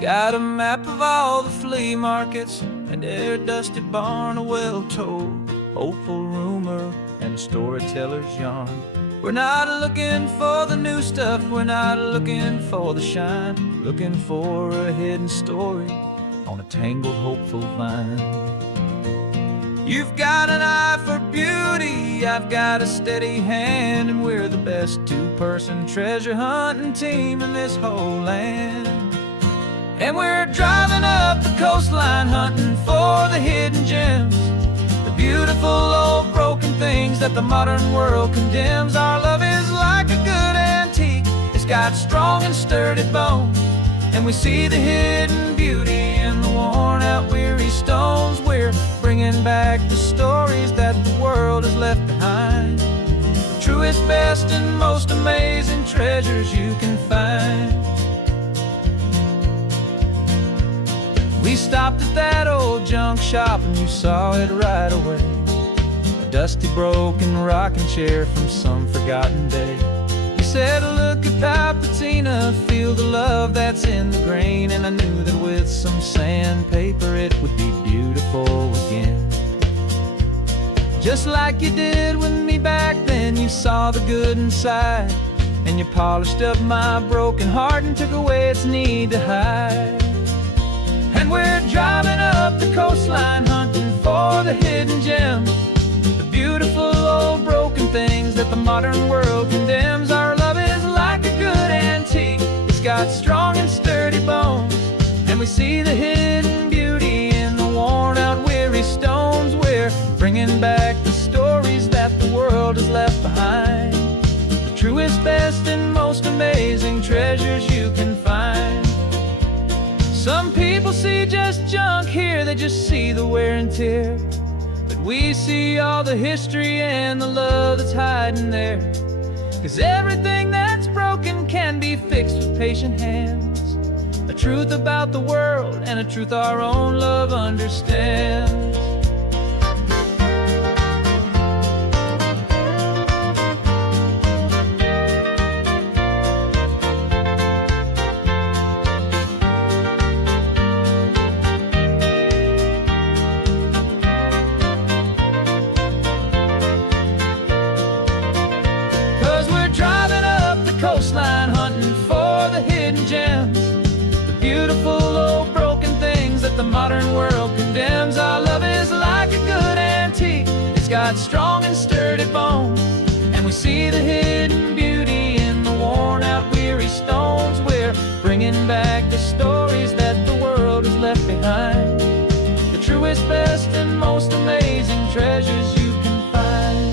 Got a map of all the flea markets and every dusty barn, a well-told, hopeful rumor and a storyteller's yarn. We're not looking for the new stuff, we're not looking for the shine, looking for a hidden story on a tangled, hopeful vine. You've got an eye for beauty, I've got a steady hand, and we're the best two-person treasure hunting team in this whole land. And we're driving up the coastline hunting for the hidden gems, the beautiful old broken things that the modern world condemns. Our love is like a good antique, it's got strong and sturdy bones, and we see the hidden beauty in the worn out weary stones. We're bringing back the stories that the world has left behind, the truest, best, and most amazing treasures you can find. We stopped at that old junk shop and you saw it right away, a dusty, broken rocking chair from some forgotten day. You said, look at that patina, feel the love that's in the grain, and I knew that with some sandpaper it would be beautiful again. Just like you did with me back then, you saw the good inside, and you polished up my broken heart and took away its need to hide. And we're driving up the coastline hunting for the hidden gems, the beautiful old broken things that the modern world condemns. Our love is like a good antique, it's got strong and sturdy bones, and we see the hidden beauty in the worn out weary stones. We're bringing back the stories that the world has left behind, the truest, best, and most amazing treasures you can find. Some people see just junk here, they just see the wear and tear, but we see all the history and the love that's hiding there. 'Cause everything that's broken can be fixed with patient hands, a truth about the world and a truth our own love understands. Coastline hunting for the hidden gems, the beautiful old broken things that the modern world condemns. Our love is like a good antique, it's got strong and sturdy bones, and we see the hidden beauty in the worn out weary stones. We're bringing back the stories that the world has left behind, the truest, best, and most amazing treasures you can find.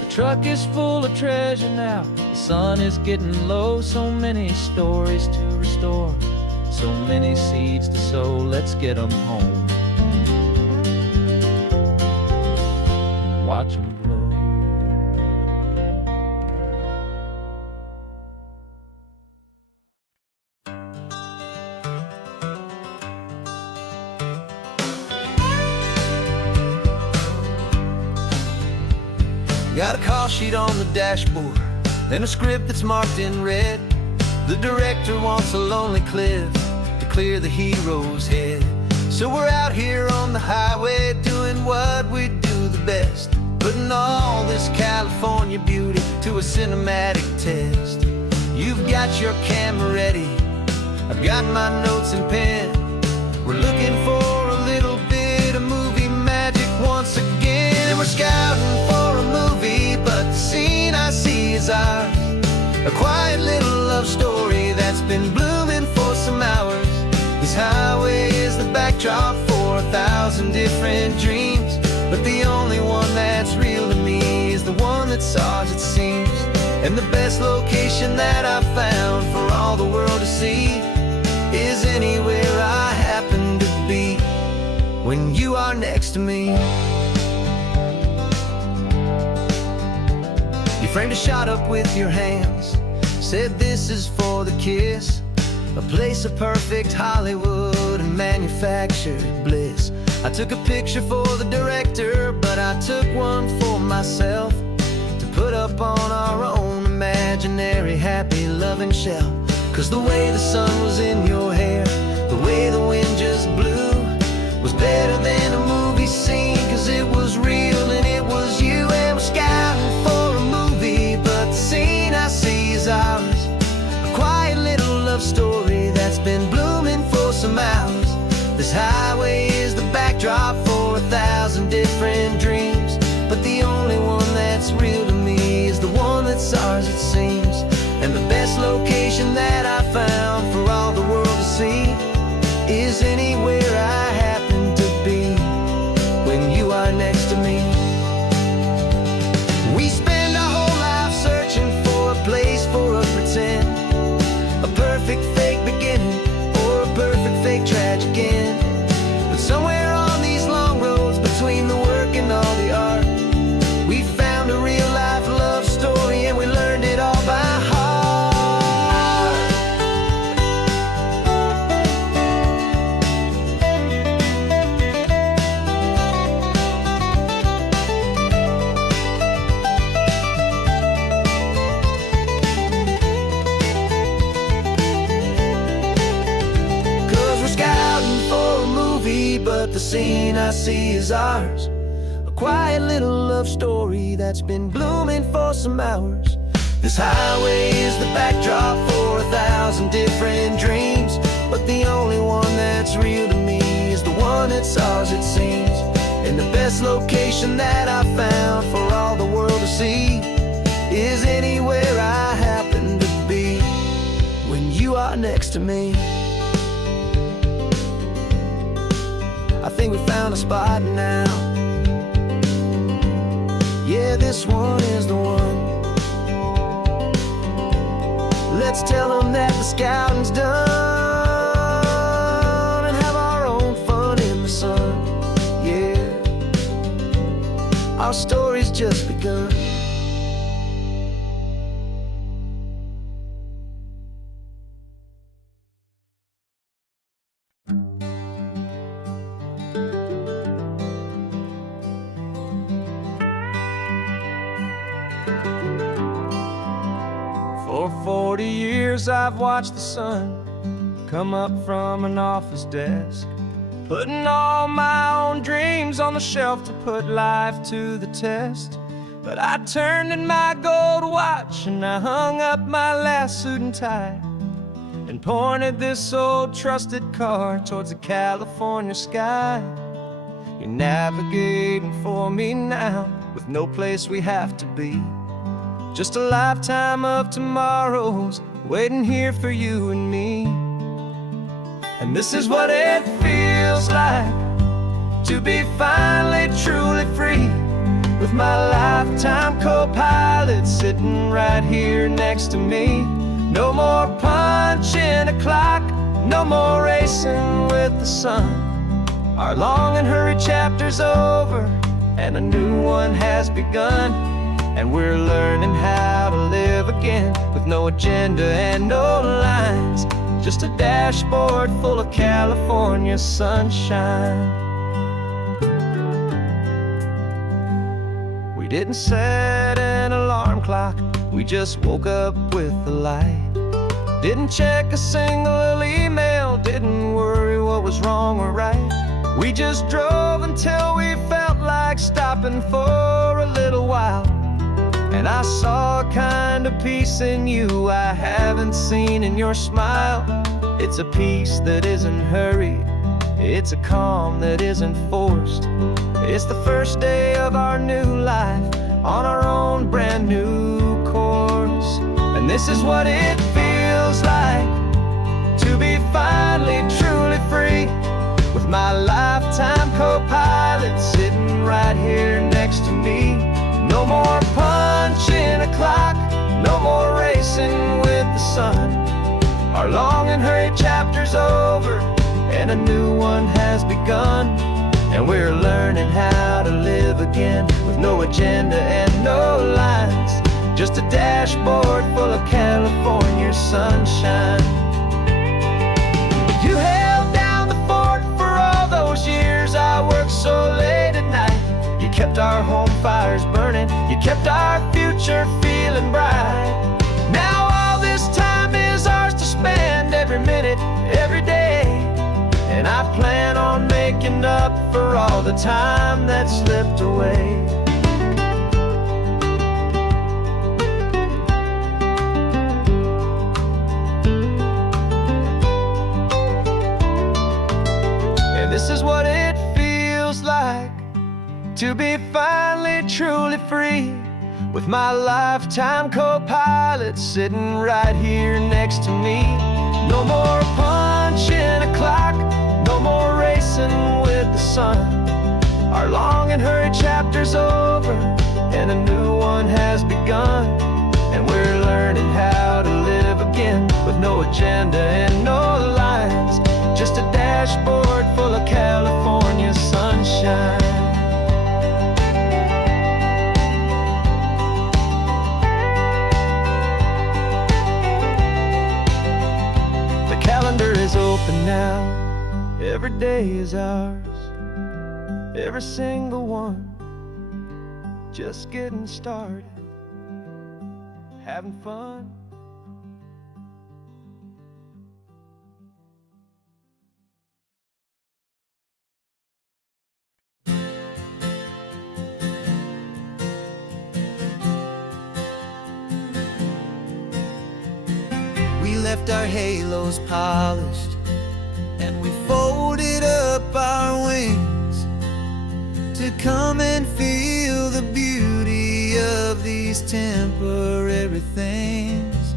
The truck is full of treasure now, the sun is getting low. So many stories to restore, so many seeds to sow. Let's get them home, watch them blow. Got a call sheet on the dashboard and a script that's marked in red. The director wants a lonely cliff to clear the hero's head. So we're out here on the highway doing what we do the best, putting all this California beauty to a cinematic test. You've got your camera ready, I've got my notes and pen. We're looking for a little bit of movie magic once again. And we're scouting for a movie, but the scene I see is ours, a quiet little love story that's been blooming for some hours. This highway is the backdrop for 1,000 different dreams, but the only one that's real to me is the one that's ours, it seems. And the best location that I've found for all the world to see is anywhere I happen to be when you are next to me. You framed a shot up with your hands, said this is for the kiss, a place of perfect Hollywood and manufactured bliss. I took a picture for the director, but I took one for myself to put up on our own imaginary happy love loving shell. 'Cause the way the sun was in your hair, the way the wind just blew, was better than a movie scene. 'Cause it was real and it was you, and we're scouting for a movie, but the scene I see is ours. A quiet little love story that's been blooming for some hours. This highway is the backdrop for 1,000 different dreams, but the only one that's real to me is the one that's ours, it seems. And the best location that I found for all the world to see is anywhere I happen to be when you are next to me. We spend our whole life searching for a place for a pretend, a perfect fake beginning or a perfect fake tragic end. But somewhere on these long roads between the work and all the art, we found a real life love story, and we learned it all by heart. 'Cause we're scouting for a movie, but the scene I see is ours. A quiet little love story that's been blooming for some hours. This highway is the backdrop for 1,000 different dreams, but the only one that's real to me is the one that's ours, it seems. And the best location that I found for all the world to see is anywhere I happen to be when you are next to me. I think we found a spot now. Yeah, this one is the one. Let's tell them that the scouting's done and have our own fun in the sun. Yeah, our story's just begun. For 40 years I've watched the sun come up from an office desk, putting all my own dreams on the shelf to put life to the test. But I turned in my gold watch and I hung up my last suit and tie, and pointed this old trusted car towards the California sky. You're navigating for me now with no place we have to be, just a lifetime of tomorrows waiting here for you and me. And this is what it feels like to be finally truly free, with my lifetime co-pilot sitting right here next to me. No more punching a clock, no more racing with the sun. Our long and hurried chapter's over and a new one has begun. And we're learning how to live again with no agenda and no lines, just a dashboard full of California sunshine. We didn't set an alarm clock, we just woke up with the light. Didn't check a single email, didn't worry what was wrong or right. We just drove until we felt like stopping for a little while. And I saw a kind of peace in you I haven't seen in your smile. It's a peace that isn't hurried, it's a calm that isn't forced. It's the first day of our new life on our own brand new course. And this is what it feels like to be finally truly free, with my lifetime co-pilot sitting right here next to me. No more punching a clock, no more racing with the sun. Our long and hurried chapter's over and a new one has begun. And we're learning how to live again with no agenda and no lines, just a dashboard full of California sunshine. You held down the fort for all those years I worked so late at night. You kept our home fires burning, you kept our future feeling bright. Now all this time I plan on making up for all the time that slipped away. And this is what it feels like to be finally truly free, with my lifetime co-pilot sitting right here next to me. No more punching a clock, no more racing with the sun. Our long and hurried chapter's over, and a new one has begun. And we're learning how to live again, with no agenda and no lines, just a dashboard full of California sunshine. Calendar is open now, every day is ours, every single one, just getting started, having fun. We left our halos polished, and we folded up our wings to come and feel the beauty of these temporary things.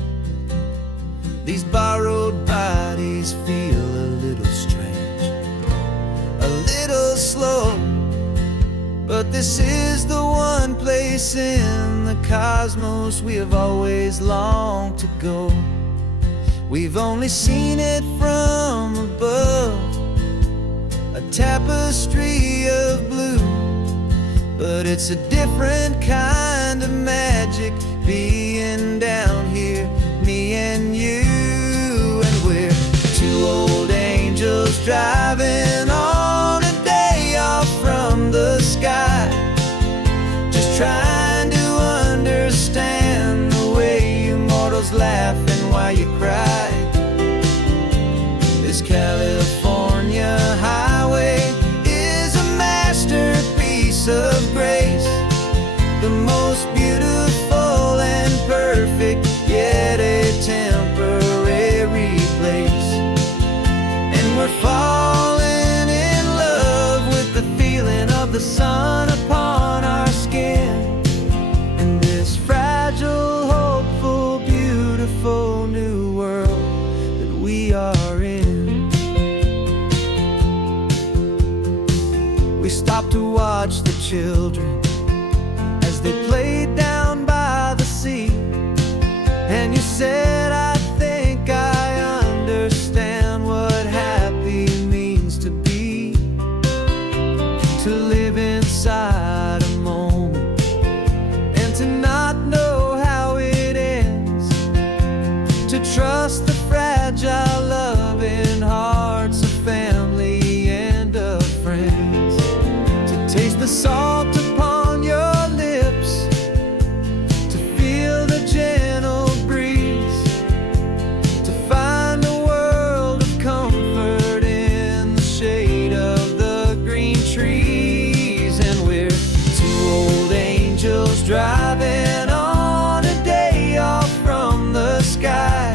These borrowed bodies feel a little strange, a little slow, but this is the one place in the cosmos we have always longed to go. We've only seen it from above, a tapestry of blue, but it's a different kind of magic being down here, me and you. And we're two old angels driving on a day off from the sky, just trying to understand the way you mortals laugh and why you cry. This California highway is a masterpiece of grace, the most beautiful and perfect, yet a temporary place. And we're falling in love with the feeling of the sun upon our skin, in this fragile, hopeful, beautiful new world that we are in. We stopped to watch the children as they played down by the sea, and you said, I think I understand what happy means to be, to live inside a moment and to not know how it ends, to trust the fragile loving hearts of family and of friends, to taste the salt upon your lips, to feel the gentle breeze, to find a world of comfort in the shade of the green trees. And we're two old angels driving on a day off from the sky,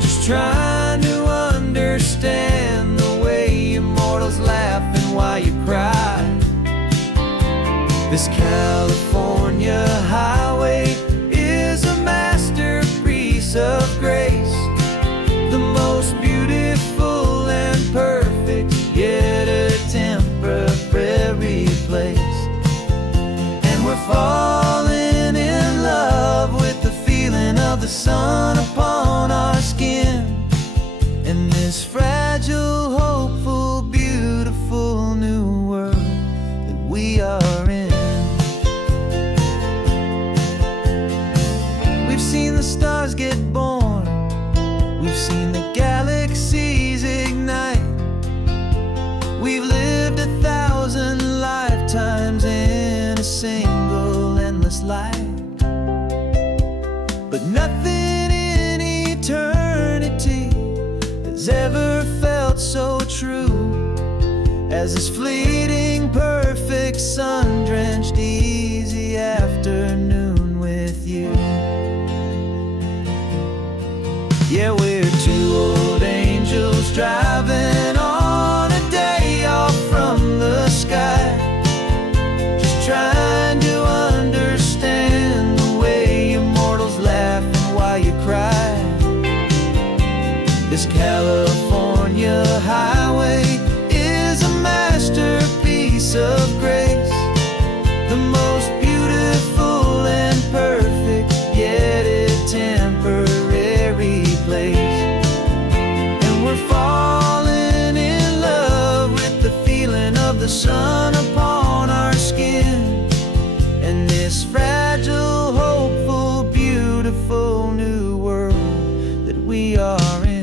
just trying to understand the way immortals laugh and why you cry. This California highway is a masterpiece of grace, the most beautiful and perfect, yet a temporary place. And we're falling in love with the feeling of the sun upon our skin, in this fragile, hopeful, beautiful new world that we are in. We've seen the stars get born, we've seen the galaxies ignite, we've lived 1,000 lifetimes in a single endless life, but nothing in eternity has ever felt so so true as this fleeting, perfect, sun-drenched, easy afternoon with you. Yeah, we're two old angels driving on a day off from the sky, just trying to understand the way you mortals laugh and why you cry. This California highway is a masterpiece of grace, the most beautiful and perfect, yet a temporary place. And we're falling in love with the feeling of the sun upon our skin, and this fragile, hopeful, beautiful new world that we are in.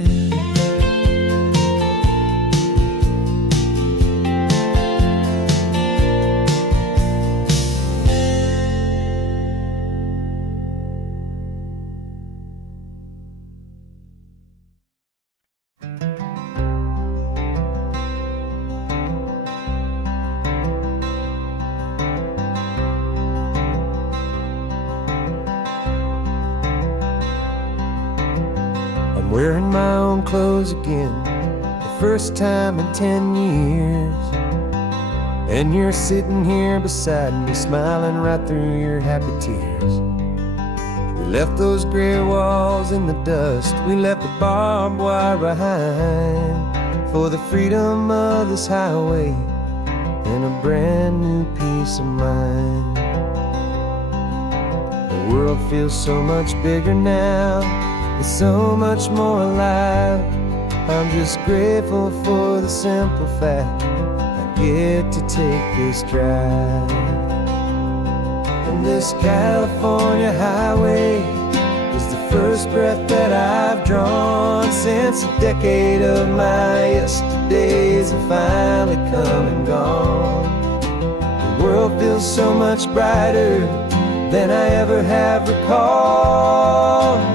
I'm wearing my own clothes again, the first time in 10 years. And you're sitting here beside me, smiling right through your happy tears. We left those gray walls in the dust, we left the barbed wire behind, for the freedom of this highway and a brand new peace of mind. The world feels so much bigger now, it's so much more alive. I'm just grateful for the simple fact I get to take this drive. And this California highway is the first breath that I've drawn since a decade of my yesterdays have finally come and gone. The world feels so much brighter than I ever have recalled.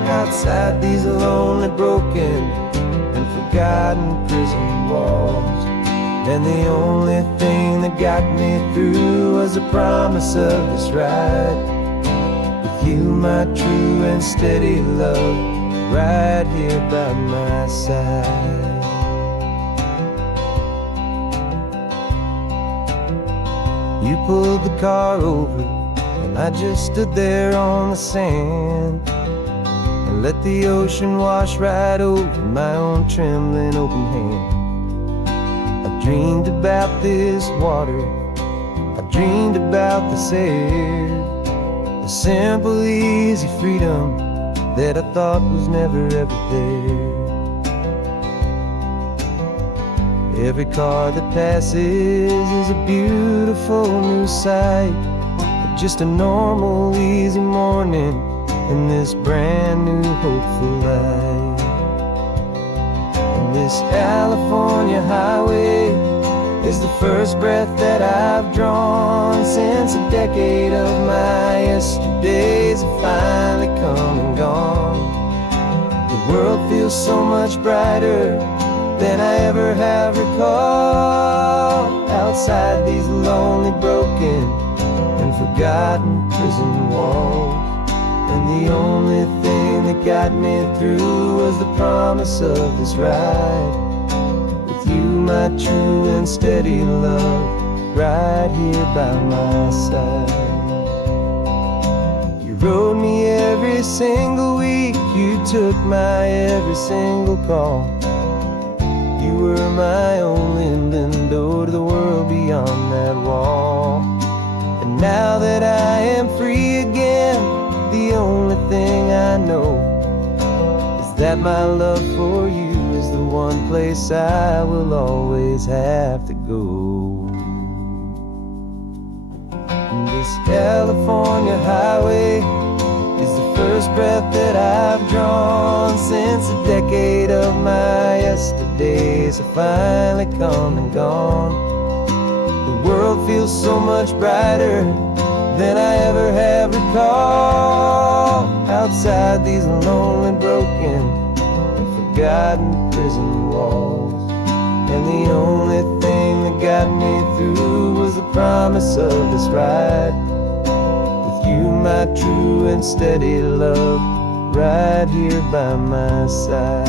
Outside these lonely, broken, and forgotten prison walls, and the only thing that got me through was the promise of this ride with you, my true and steady love, right here by my side. You pulled the car over, and I just stood there on the sand and let the ocean wash right over my own trembling open hand. I dreamed about this water, I dreamed about this air, the simple, easy freedom that I thought was never ever there. Every car that passes is a beautiful new sight, just a normal, easy morning in this brand new, hopeful life. And this California highway is the first breath that I've drawn since a decade of my yesterdays have finally come and gone. The world feels so much brighter than I ever have recalled. Outside these lonely, broken, and forgotten prison walls, and the only thing that got me through was the promise of this ride with you, my true and steady love, right here by my side. You rode me every single week, you took my every single call. You were my only window to the world beyond that wall. And now that I am free again, the only thing I know is that my love for you is the one place I will always have to go. And this California highway is the first breath that I've drawn since a decade of my yesterdays have finally come and gone. The world feels so much brighter than I ever have recalled. Outside these lonely, broken, and forgotten prison walls, And the only thing that got me through was the promise of this ride. With you, my true and steady love, right here by my side.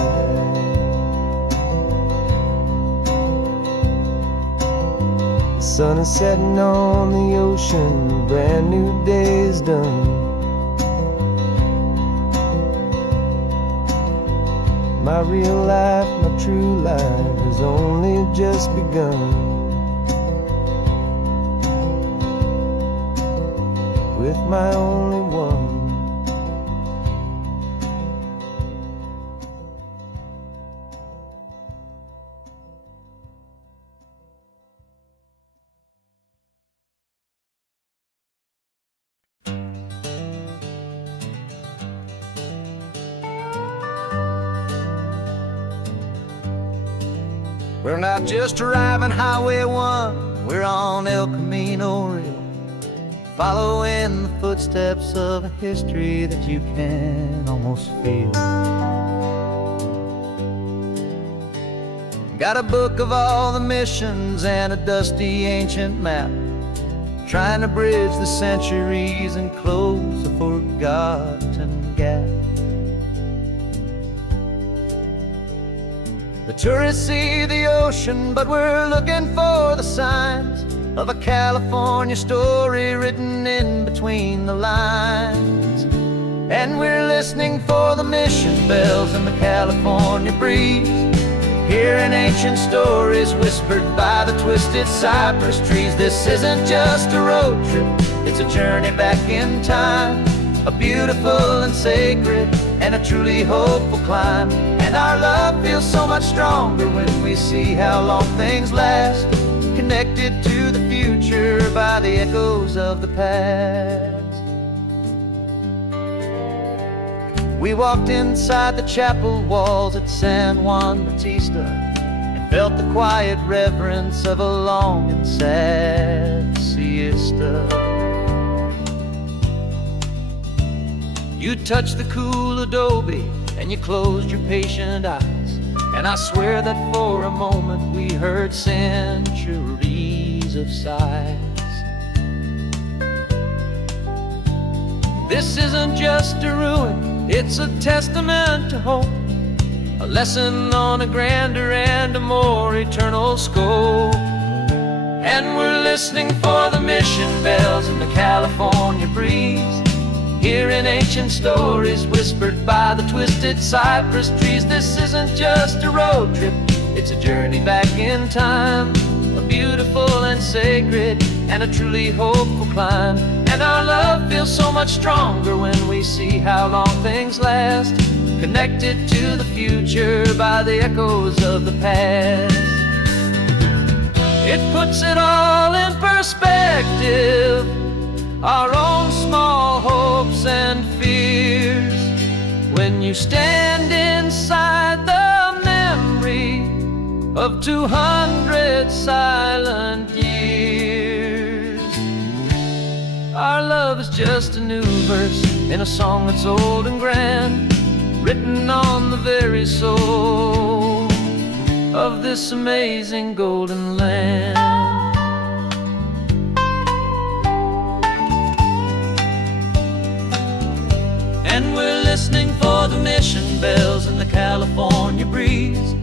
The sun is setting on the ocean, a brand new day is done. My real life, my true life has only just begun. With my only one. We're not just driving Highway 1, we're on El Camino Real, following the footsteps of a history that you can almost feel. Got a book of all the missions and a dusty ancient map, trying to bridge the centuries and close a forgotten gap. The tourists see the ocean, but we're looking for the signs of a California story written in between the lines. And we're listening for the mission bells in the California breeze, hearing ancient stories whispered by the twisted cypress trees. This isn't just a road trip, it's a journey back in time, a beautiful and sacred and a truly hopeful climb. And our love feels so much stronger when we see how long things last, connected to the future by the echoes of the past. We walked inside the chapel walls at San Juan Bautista and felt the quiet reverence of a long and sad siesta. You touched the cool adobe and you closed your patient eyes, and I swear that for a moment we heard centuries of sighs. This isn't just a ruin, it's a testament to hope, a lesson on a grander and a more eternal scope. And we're listening for the mission bells in the California breeze, hearing ancient stories whispered by the twisted cypress trees. This isn't just a road trip, it's a journey back in time, a beautiful and sacred and a truly hopeful climb. And our love feels so much stronger when we see how long things last, connected to the future by the echoes of the past. It puts it all in perspective, our own small hopes and fears, when you stand inside the memory of 200 silent years. Our love is just a new verse in a song that's old and grand, written on the very soul of this amazing golden land. And we're listening for the mission bells in the California breeze,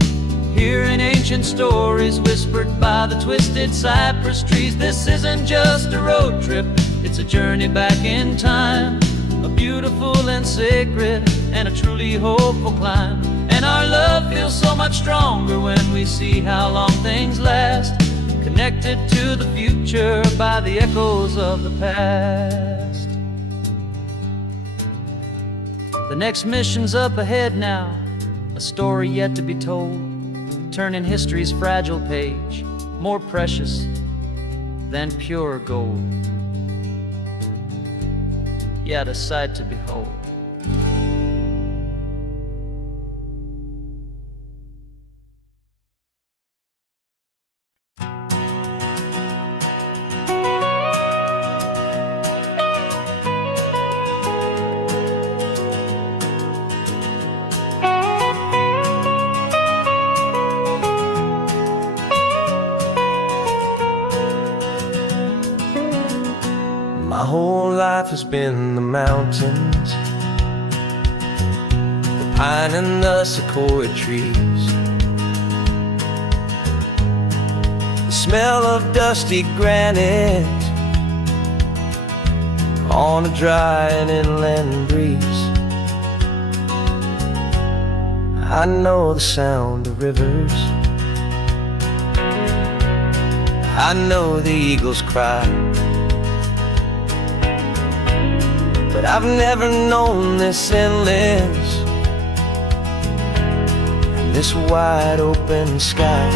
hearing ancient stories whispered by the twisted cypress trees. This isn't just a road trip, it's a journey back in time, a beautiful and sacred and a truly hopeful climb. And our love feels so much stronger when we see how long things last, connected to the future by the echoes of the past. The next mission's up ahead now, a story yet to be told, turning history's fragile page more precious than pure gold. Yet a sight to behold. up in the mountains, the pine and the sequoia trees, the smell of dusty granite on a dry and inland breeze. I know the sound of rivers, I know the eagles cry, but I've never known this endless, this wide open sky.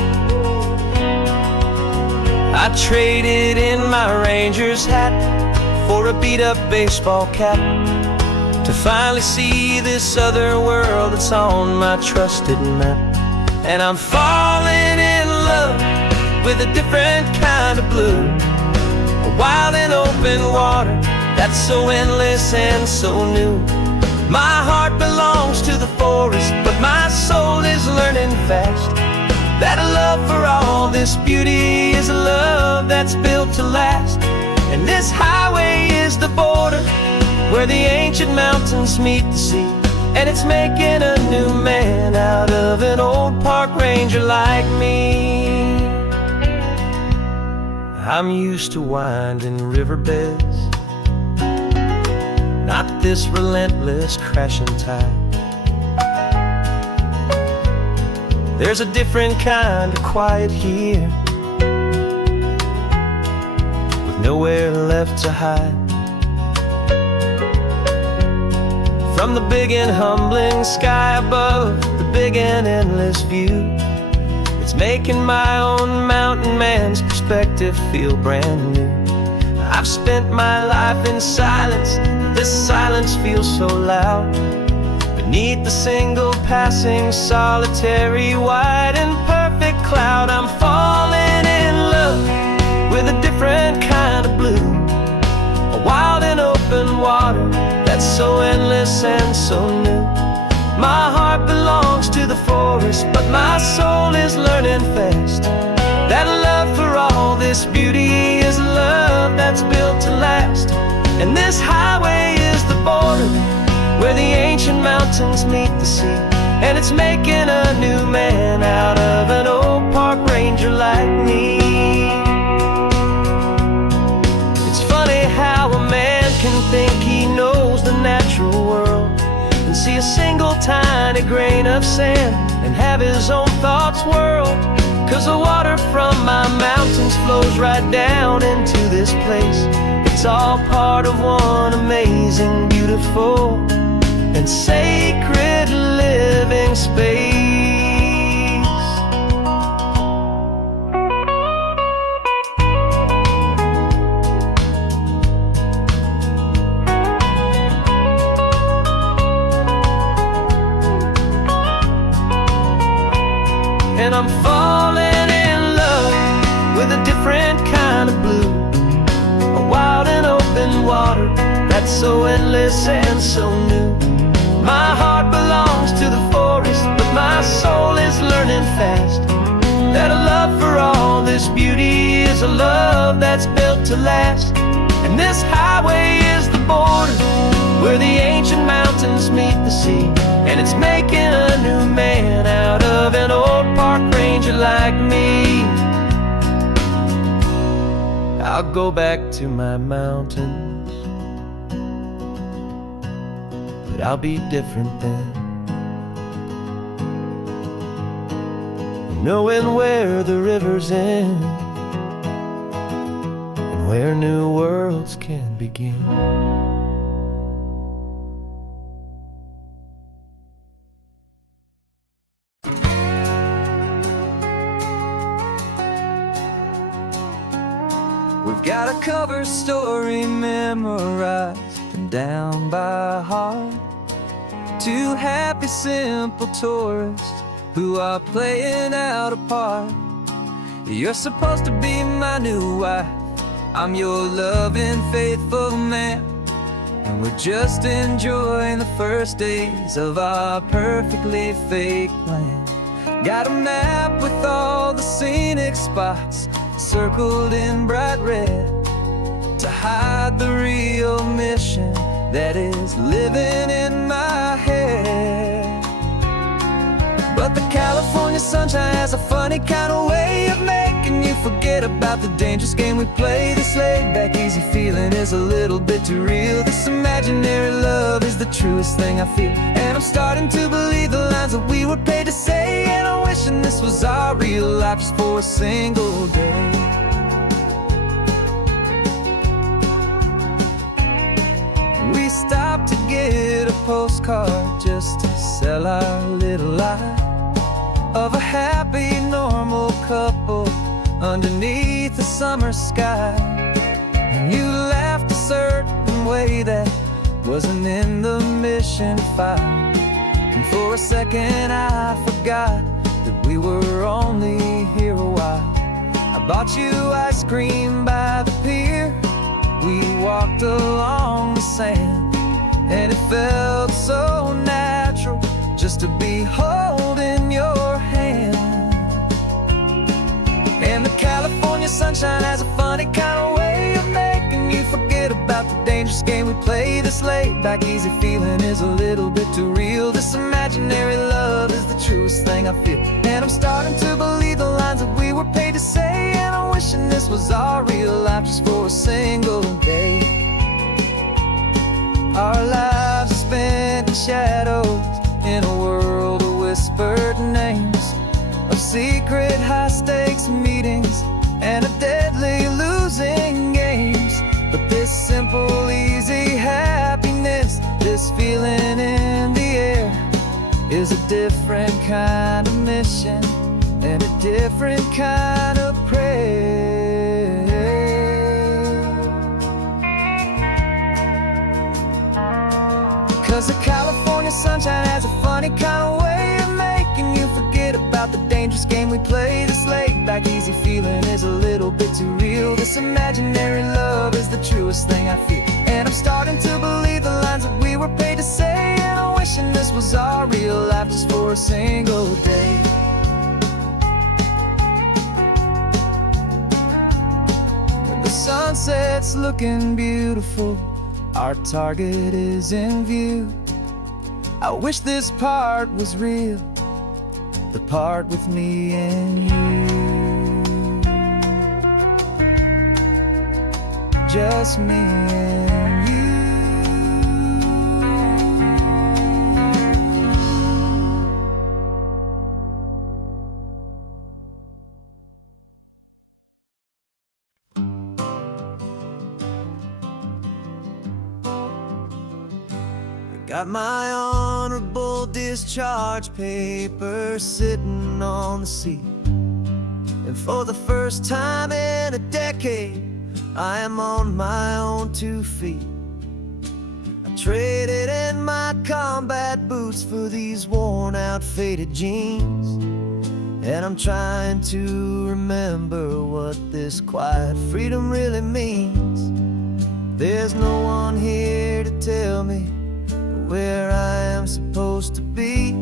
I traded in my ranger's hat for a beat-up baseball cap, to finally see this other world that's on my trusted map. And I'm falling in love with a different kind of blue, a wild and open water that's so endless and so new. My heart belongs to the forest, but my soul is learning fast that a love for all this beauty is a love that's built to last. And this highway is the border where the ancient mountains meet the sea, and it's making a new man out of an old park ranger like me. I'm used to winding riverbeds, not this relentless crashing tide. There's a different kind of quiet here, with nowhere left to hide. From the big and humbling sky above, the big and endless view, it's making my own mountain man's perspective feel brand new. I've spent my life in silence, this silence feels so loud. Beneath the single passing solitary white and perfect cloud, I'm falling in love with a different kind of blue, a wild and open water that's so endless and so new. My heart belongs to the forest, but my soul is learning fast that love for all this beauty is a love that's built to last. And this highway is the border where the ancient mountains meet the sea, and it's making a new man out of an old park ranger like me. It's funny how a man can think he knows the natural world and see a single tiny grain of sand and have his own thoughts whirled. 'Cause the water from my mountains flows right down into this place. It's all part of one amazing, beautiful, and sacred living space. And I'm falling in love with a different kind of blue, a wild and open water that's so endless and so new. My heart belongs to the forest, but my soul is learning fast that a love for all this beauty is a love that's built to last. And this highway is the border where the ancient mountains meet the sea, and it's making a new man out of an old park ranger like me. I'll go back to my mountains, but I'll be different then, knowing where the rivers end and where new worlds can begin. We've got a cover story memorized and down by heart. Two happy, simple tourists who are playing out a part. You're supposed to be my new wife, I'm your loving, faithful man, and we're just enjoying the first days of our perfectly fake plan. Got a map with all the scenic spots circled in bright red. to hide the real mission that is living in my head. But the California sunshine has a funny kind of way of making you forget about the dangerous game we play. This laid-back, easy feeling is a little bit too real. This imaginary love is the truest thing I feel. And I'm starting to believe the lines that we were paid to say. And I'm wishing this was our real life just for a single day. We stopped to get a postcard just to sell our little lie of a happy, normal couple underneath the summer sky. And you laughed a certain way that wasn't in the mission file. And for a second I forgot that we were only here a while. I bought you ice cream by the pier. We walked along the sand, and it felt so natural just to be holding your hand. And the California sunshine has a funny kind of way of making you forget about the dangerous game we play. This laid-back, easy feeling is a little bit too real. This imaginary love is the truest thing I feel. And I'm starting to believe the lines that we were paid to say. And I'm wishing this was our real life just for a single day. Our lives are spent in shadows, in a world of whispered names, of secret high-stakes meetings and of deadly losing games. But this simple, easy happiness, this feeling in the air, is a different kind of mission and a different kind of prayer. 'Cause the California sunshine has a funny kind of way of making you forget about the dangerous game we play. This laid-back, easy feeling is a little bit too real. This imaginary love is the truest thing I feel. And I'm starting to believe the lines that we were paid to say. And I'm wishing this was our real life just for a single day. When the sunset's looking beautiful, our target is in view. I wish this part was real, the part with me and you. Just me and you. Got my honorable discharge paper sitting on the seat. And for the first time in a decade, I am on my own 2 feet. I traded in my combat boots for these worn out, faded jeans. And I'm trying to remember what this quiet freedom really means. There's no one here to tell me where I am supposed to be.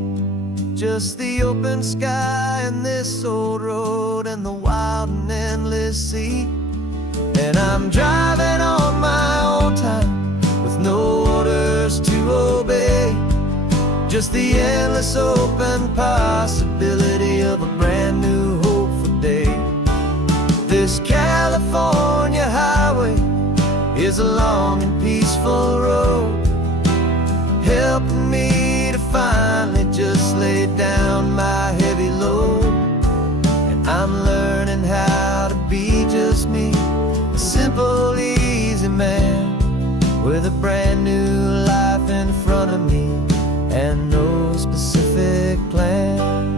Just the open sky and this old road and the wild and endless sea. And I'm driving on my own time with no orders to obey. Just the endless open possibility of a brand new hopeful day. This California highway is a long and peaceful road, helping me to finally just lay down my heavy load. And I'm learning how to be just me, a simple, easy man with a brand new life in front of me and no specific plan.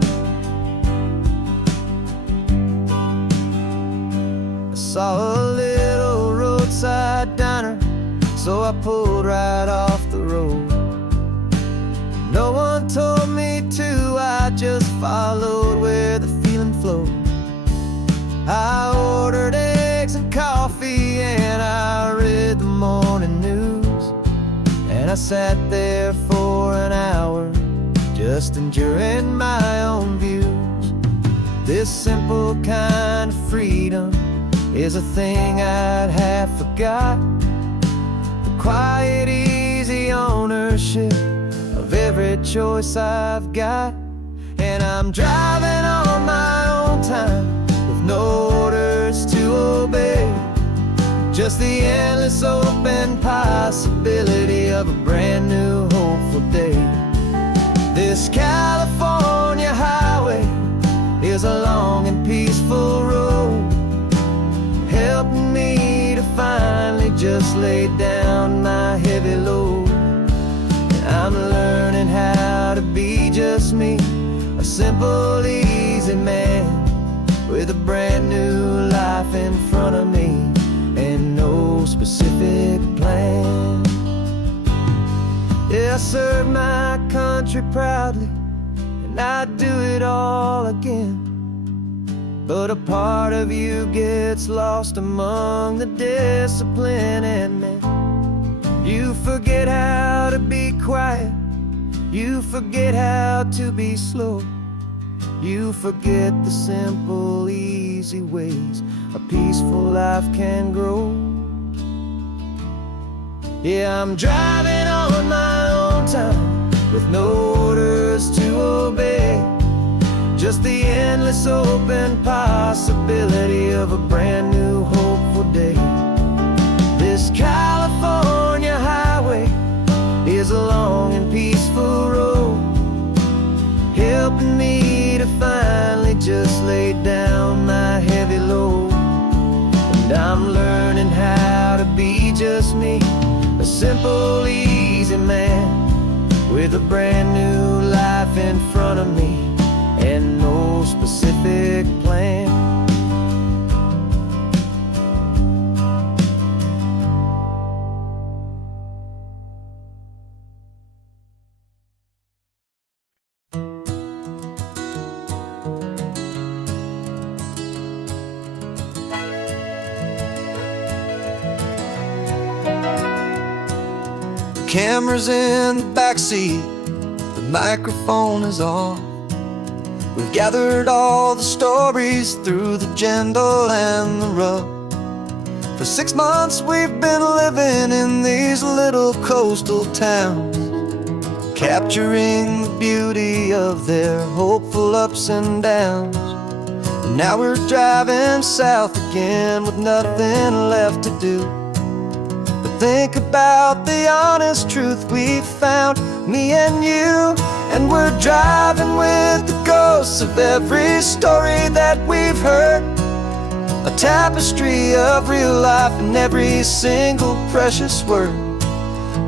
I saw a little roadside diner, so I pulled right off the road. No one told me to, I just followed where the feeling flowed. I ordered eggs and coffee and I read the morning news. And I sat there for an hour, just enduring my own views. This simple kind of freedom is a thing I'd have forgot. The quiet, easy ownership of every choice I've got. And I'm driving on my own time with no orders to obey, just the endless open possibility of a brand new hopeful day. This California highway is a long and peaceful road, helping me to finally just lay down my heavy load. And I'm learning how to be just me, a simple, easy man with a brand new life in front of me and no specific plan. Yeah, I serve my country proudly, and I'd do it all again. But a part of you gets lost among the discipline and men. You forget how to be quiet, you forget how to be slow, you forget the simple, easy ways a peaceful life can grow. Yeah, I'm driving on my own time with no orders to obey, just the endless open possibility of a brand new hopeful day. This California highway is a long and peaceful road, helping me to finally just lay down my heavy load. And I'm learning how to be just me, a simple, easy man with a brand new life in front of me and no specific plan. The camera's in the backseat, the microphone is on. We've gathered all the stories through the gentle and the rough. For 6 months we've been living in these little coastal towns, capturing the beauty of their hopeful ups and downs. And now we're driving south again with nothing left to do but think about the honest truth we found, me and you. And we're driving with the ghosts of every story that we've heard, a tapestry of real life in every single precious word.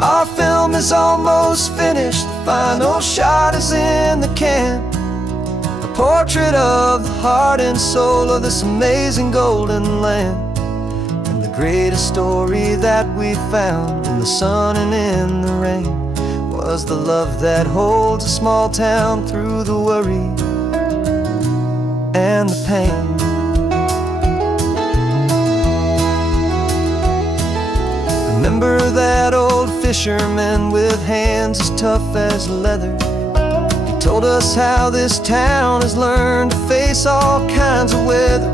Our film is almost finished, the final shot is in the can, a portrait of the heart and soul of this amazing golden land. And the greatest story that we found in the sun and in the rain was the love that holds a small town through the worry and the pain. Remember that old fisherman with hands as tough as leather? He told us how this town has learned to face all kinds of weather.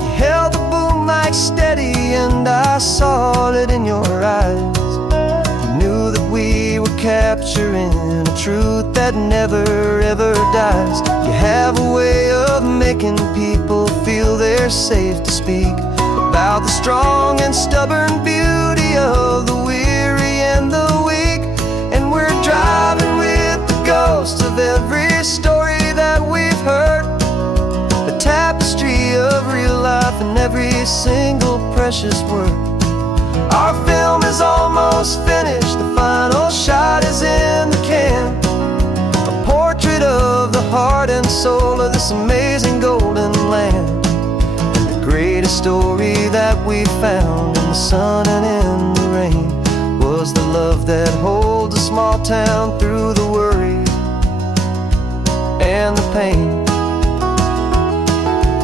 You held the boom mic steady and I saw it in your eyes. Knew that we were capturing a truth that never ever dies. You have a way of making people feel they're safe to speak about the strong and stubborn beauty of the weary and the weak. And we're driving with the ghosts of every story that we've heard, a tapestry of real life in every single precious word. Our film is almost finished, the final shot is in the can, a portrait of the heart and soul of this amazing golden land. And the greatest story that we found in the sun and in the rain was the love that holds a small town through the worry and the pain.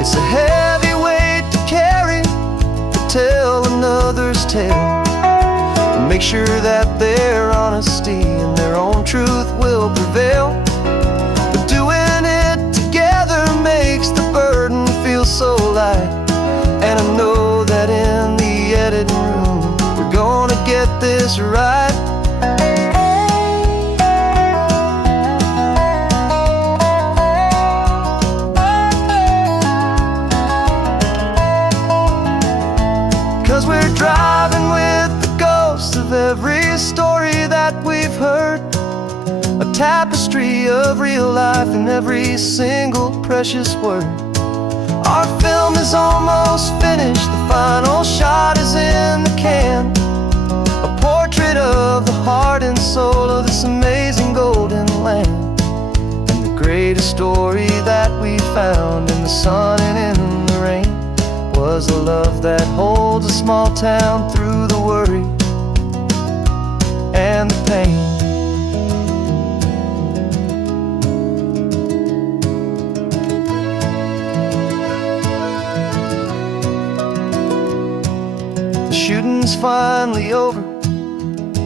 It's a heavy weight to carry, to tell another's tale, and make sure that their honesty and their own truth will prevail. But doing it together makes the burden feel so light, and I know heard, a tapestry of real life in every single precious word. Our film is almost finished, the final shot is in the can, a portrait of the heart and soul of this amazing golden land. And the greatest story that we found in the sun and in the rain was a love that holds a small town through the worry and the pain. The shooting's finally over,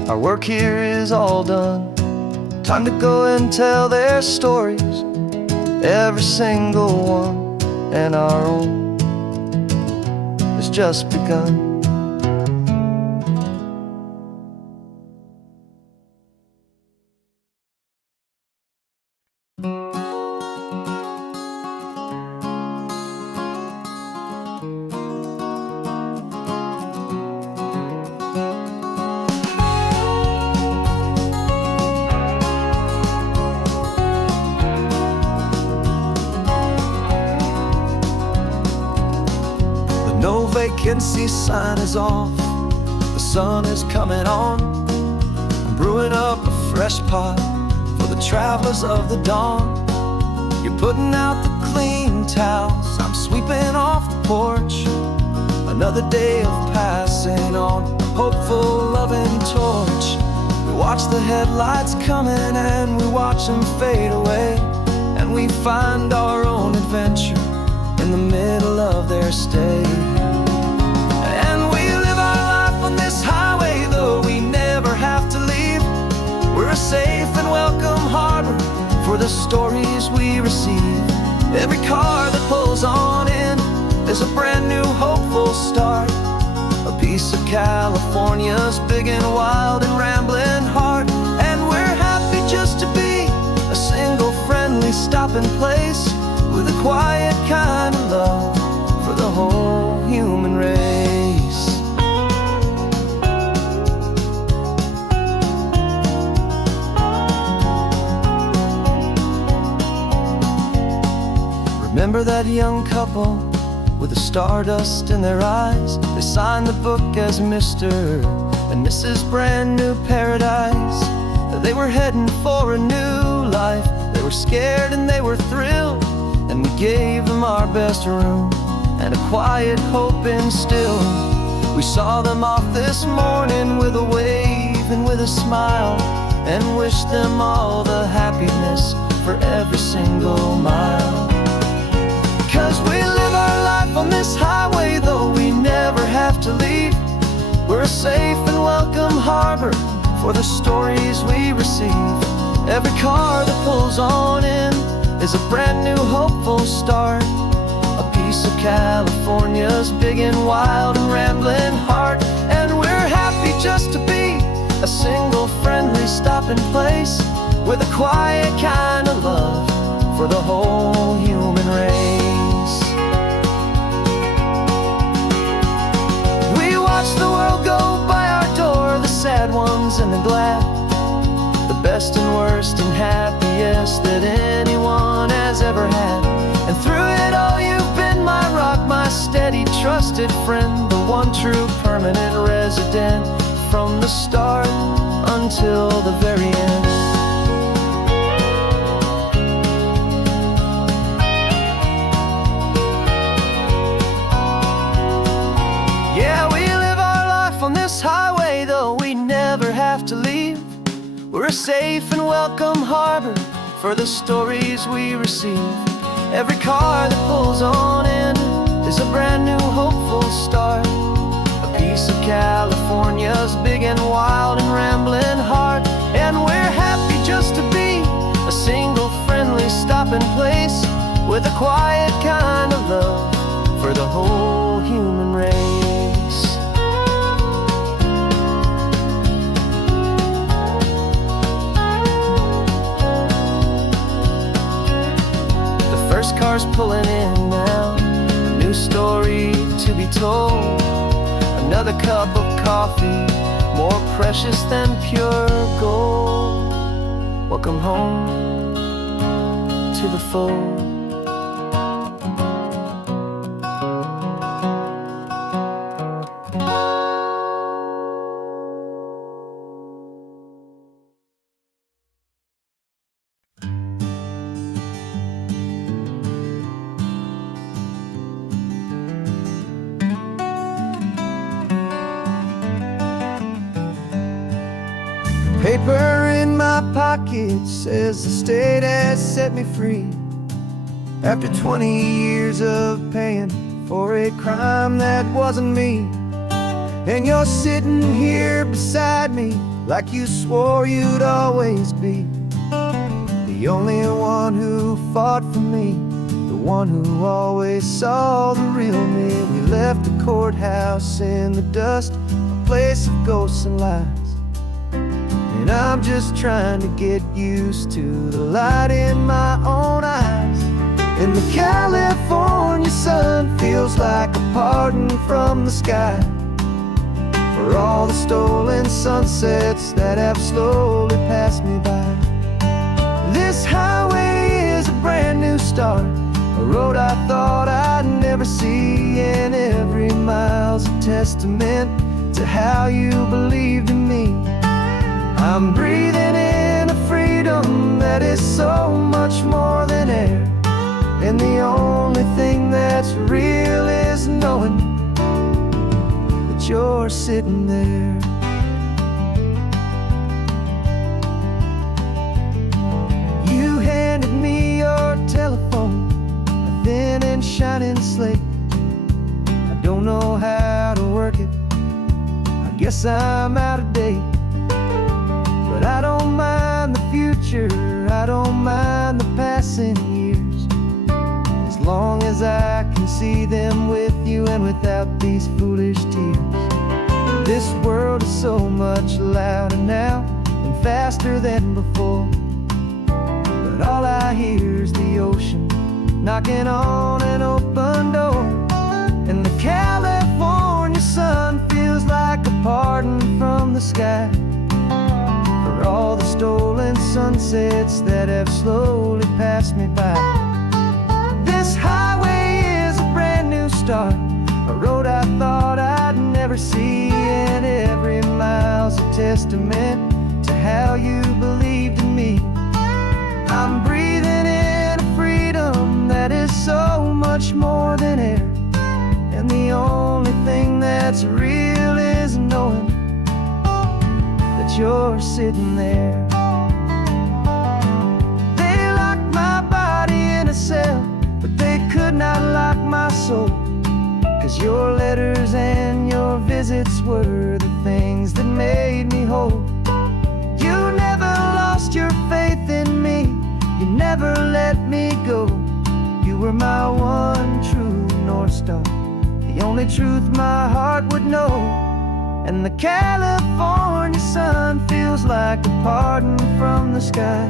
our work here is all done. Time to go and tell their stories, every single one, and our own has just begun. No vacancy sign is off, the sun is coming on. I'm brewing up a fresh pot for the travelers of the dawn. You're putting out the clean towels, I'm sweeping off the porch. Another day of passing on, a hopeful, loving torch. We watch the headlights coming and we watch them fade away, and we find our own adventure in the middle of their stay. And we live our life on this highway, though we never have to leave. We're a safe and welcome harbor for the stories we receive. Every car that pulls on in is a brand new hopeful start, a piece of California's big and wild and rambling heart. And we're happy just to be a single friendly stopping place, with a quiet kind of love for the whole human race. Remember that young couple with the stardust in their eyes? They signed the book as Mr. and Mrs. Brand New Paradise. They were heading for a new life. They were scared and they were thrilled, and we gave them our best room and a quiet hope instilled. We saw them off this morning with a wave and with a smile, and wished them all the happiness for every single mile. 'Cause we live our life on this highway, though we never have to leave. We're a safe and welcome harbor for the stories we receive. Every car that pulls on in is a brand new hopeful start, a piece of California's big and wild and rambling heart. And we're happy just to be a single friendly stopping place, with a quiet kind of love for the whole human race. We watch the world go by our door, the sad ones and the glad, the best and worst and happiest that anyone has ever had. And through it all you've been my rock, my steady trusted friend, the one true permanent resident, from the start until the very end. Yeah, we live our life on this highway, though we never have to leave. We're a safe and welcome harbor for the stories we receive. Every car that pulls on in is a brand new hopeful start, a piece of California's big and wild and rambling heart. And we're happy just to be a single friendly stopping place, with a quiet kind of love for the whole human race. First car's pulling in now, a new story to be told. Another cup of coffee more precious than pure gold. Welcome home to the fold. Paper in my pocket says the state has set me free after 20 years of paying for a crime that wasn't me. And you're sitting here beside me like you swore you'd always be the only one who fought for me, the one who always saw the real me. We left the courthouse in the dust, a place of ghosts and lies. And I'm just trying to get used to the light in my own eyes. And the California sun feels like a pardon from the sky for all the stolen sunsets that have slowly passed me by. This highway is a brand new start, a road I thought I'd never see, and every mile's a testament to how you believed in me. I'm breathing in a freedom that is so much more than air, and the only thing that's real is knowing that you're sitting there. You handed me your telephone, a thin and shining slate. I don't know how to work it, I guess I'm out of date. But I don't mind the future, I don't mind the passing years, as long as I can see them with you and without these foolish tears. This world is so much louder now and faster than before, but all I hear is the ocean knocking on an open door. And the California sun feels like a pardon from the sky for all the stolen sunsets that have slowly passed me by. This highway is a brand new start, a road I thought I'd never see, and every mile's a testament to how you believed in me. I'm breathing in a freedom that is so much more than air, and the only thing that's real is knowing that you're sitting there. They locked my body in a cell, but they could not lock my soul, 'cause your letters and your visits were the things that made me whole. You never lost your faith in me, you never let me go. You were my one true North Star, the only truth my heart would know. And the California sun feels like a pardon from the sky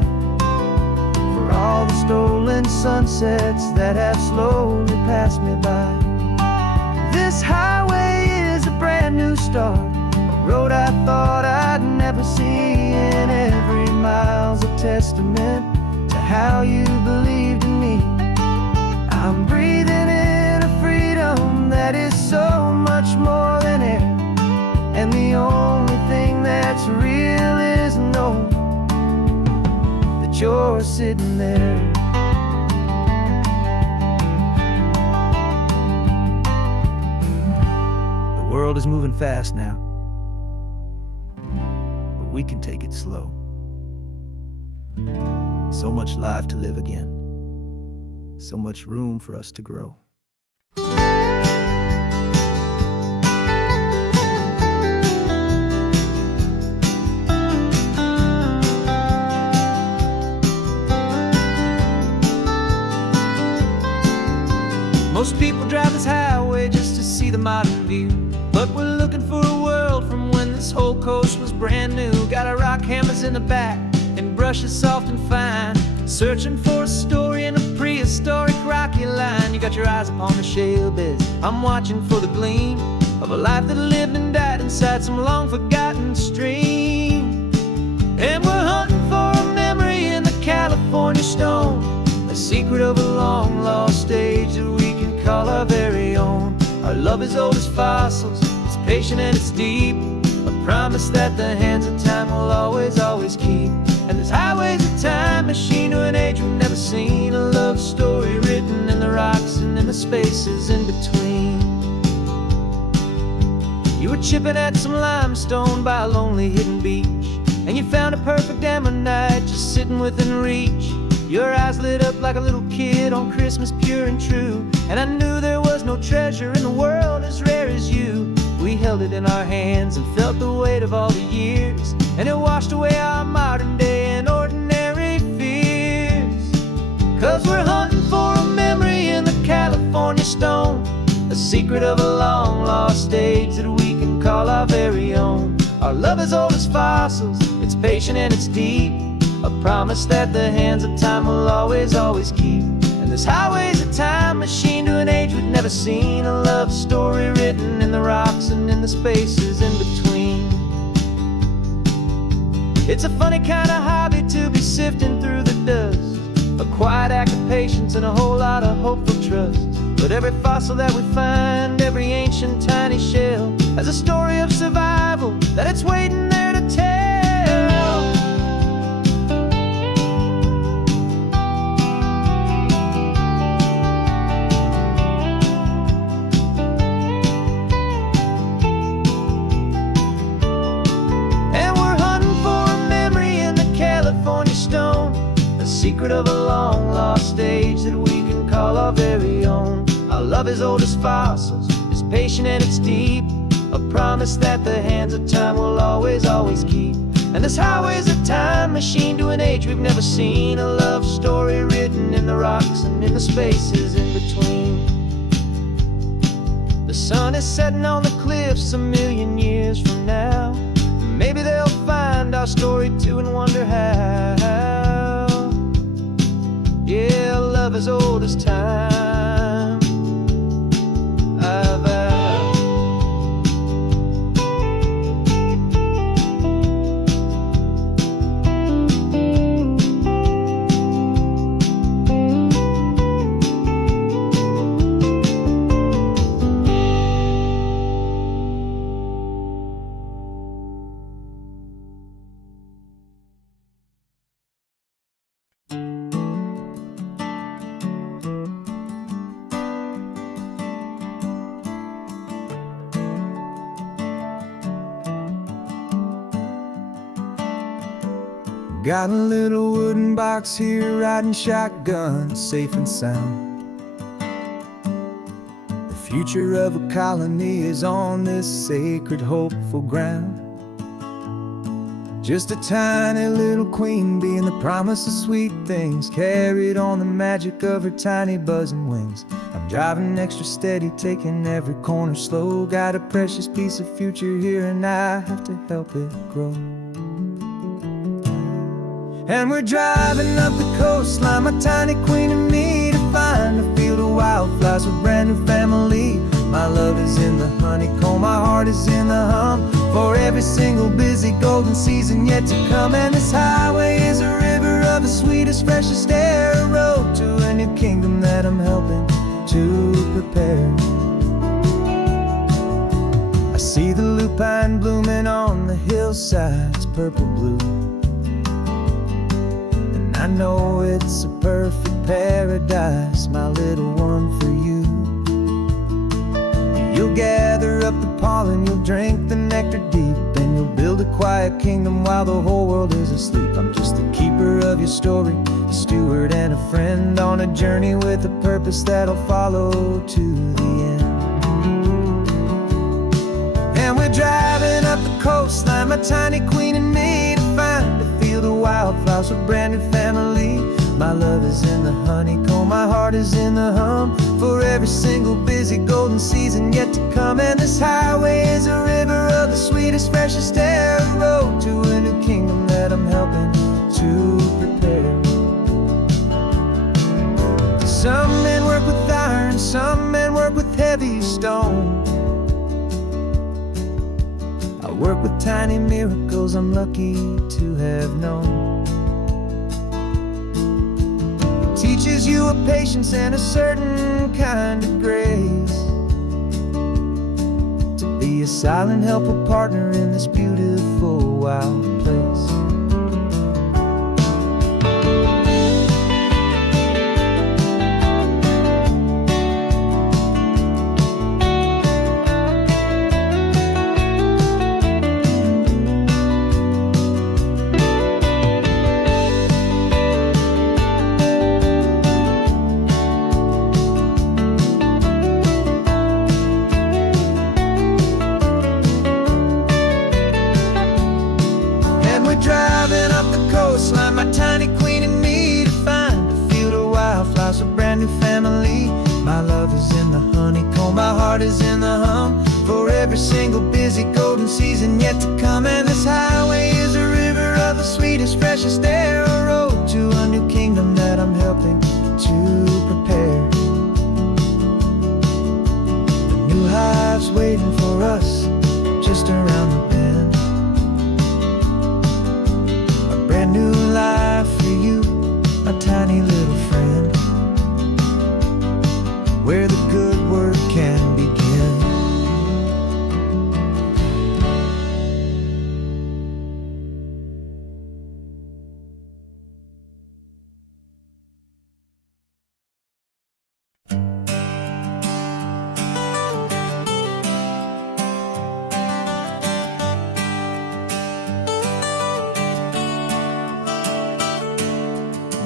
for all the stolen sunsets that have slowly passed me by. This highway is a brand new start, a road I thought I'd never see, and every mile's a testament to how you believed in me. I'm breathing in a freedom that is so much more than air, and the only thing that's real is knowing that you're sitting there. The world is moving fast now, but we can take it slow. So much life to live again, so much room for us to grow. Most people drive this highway just to see the modern view, but we're looking for a world from when this whole coast was brand new. Got our rock hammers in the back and brushes soft and fine, searching for a story in a prehistoric rocky line. You got your eyes upon the shale beds, I'm watching for the gleam of a life that lived and died inside some long forgotten stream. And we're hunting for a memory in the California stone, a secret of a long lost age that we can call our very own. Our love is old as fossils, it's patient and it's deep, a promise that the hands of time will always, always keep. And this highway's a time machine to an age we've never seen, a love story written in the rocks and in the spaces in between. You were chipping at some limestone by a lonely hidden beach, and you found a perfect ammonite just sitting within reach. Your eyes lit up like a little kid on Christmas, pure and true. And I knew there was no treasure in the world as rare as you. We held it in our hands and felt the weight of all the years, and it washed away our modern day and ordinary fears. 'Cause we're hunting for a memory in the California stone, a secret of a long lost age that we can call our very own. Our love is old as fossils, it's patient and it's deep, a promise that the hands of time will always, always keep. And this highway's a time machine to an age we've never seen, a love story written in the rocks and in the spaces in between. It's a funny kind of hobby to be sifting through the dust, a quiet act of patience and a whole lot of hopeful trust. But every fossil that we find, every ancient tiny shell, has a story of survival that it's waiting there to tell. And we're hunting for a memory in the California stone, a secret of a long lost age that we can call our very own. Our love is old as fossils, it's patient and it's deep, a promise that the hands of time will always, always keep. And this highway's a time machine to an age we've never seen, a love story written in the rocks and in the spaces in between. The sun is setting on the cliffs a million years from now. Maybe they'll find our story too and wonder how. Yeah, love is old as time, I vow. Got a little wooden box here, riding shotgun, safe and sound. The future of a colony is on this sacred, hopeful ground. Just a tiny little queen bee and the promise of sweet things, carried on the magic of her tiny buzzing wings. I'm driving extra steady, taking every corner slow. Got a precious piece of future here and I have to help it grow. And we're driving up the coastline, my tiny queen and me, to find a field of wildflowers with brand new family. My love is in the honeycomb, my heart is in the hum, for every single busy golden season yet to come. And this highway is a river of the sweetest, freshest air, a road to a new kingdom that I'm helping to prepare. I see the lupine blooming on the hillsides, purple blue, I know it's a perfect paradise, my little one, for you. You'll gather up the pollen, you'll drink the nectar deep, and you'll build a quiet kingdom while the whole world is asleep. I'm just the keeper of your story, a steward and a friend, on a journey with a purpose that'll follow to the end. And we're driving up the coastline, my tiny queen and me, to find a field of wildflowers with brand new family. My love is in the honeycomb, my heart is in the hum, for every single busy golden season yet to come. And this highway is a river of the sweetest, freshest air, a road to a new kingdom that I'm helping to prepare. Some men work with iron, some men work with heavy stone. I work with tiny miracles I'm lucky to have known. It teaches you a patience and a certain kind of grace, to be a silent, helpful partner in this beautiful, wild place. Driving up the coastline, my tiny queen and me, to find a field of wildflowers, a brand new family. My love is in the honeycomb, my heart is in the hum, for every single busy golden season yet to come. And this highway is a river of the sweetest, freshest air, a road to a new kingdom that I'm helping to prepare. The new hive's waiting for us just around the bend. Brand new life for you, a tiny little friend, where the good work can begin.